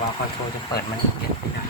ว่าคอนโทรจะเปิดมันเปลี่ยนไปไหน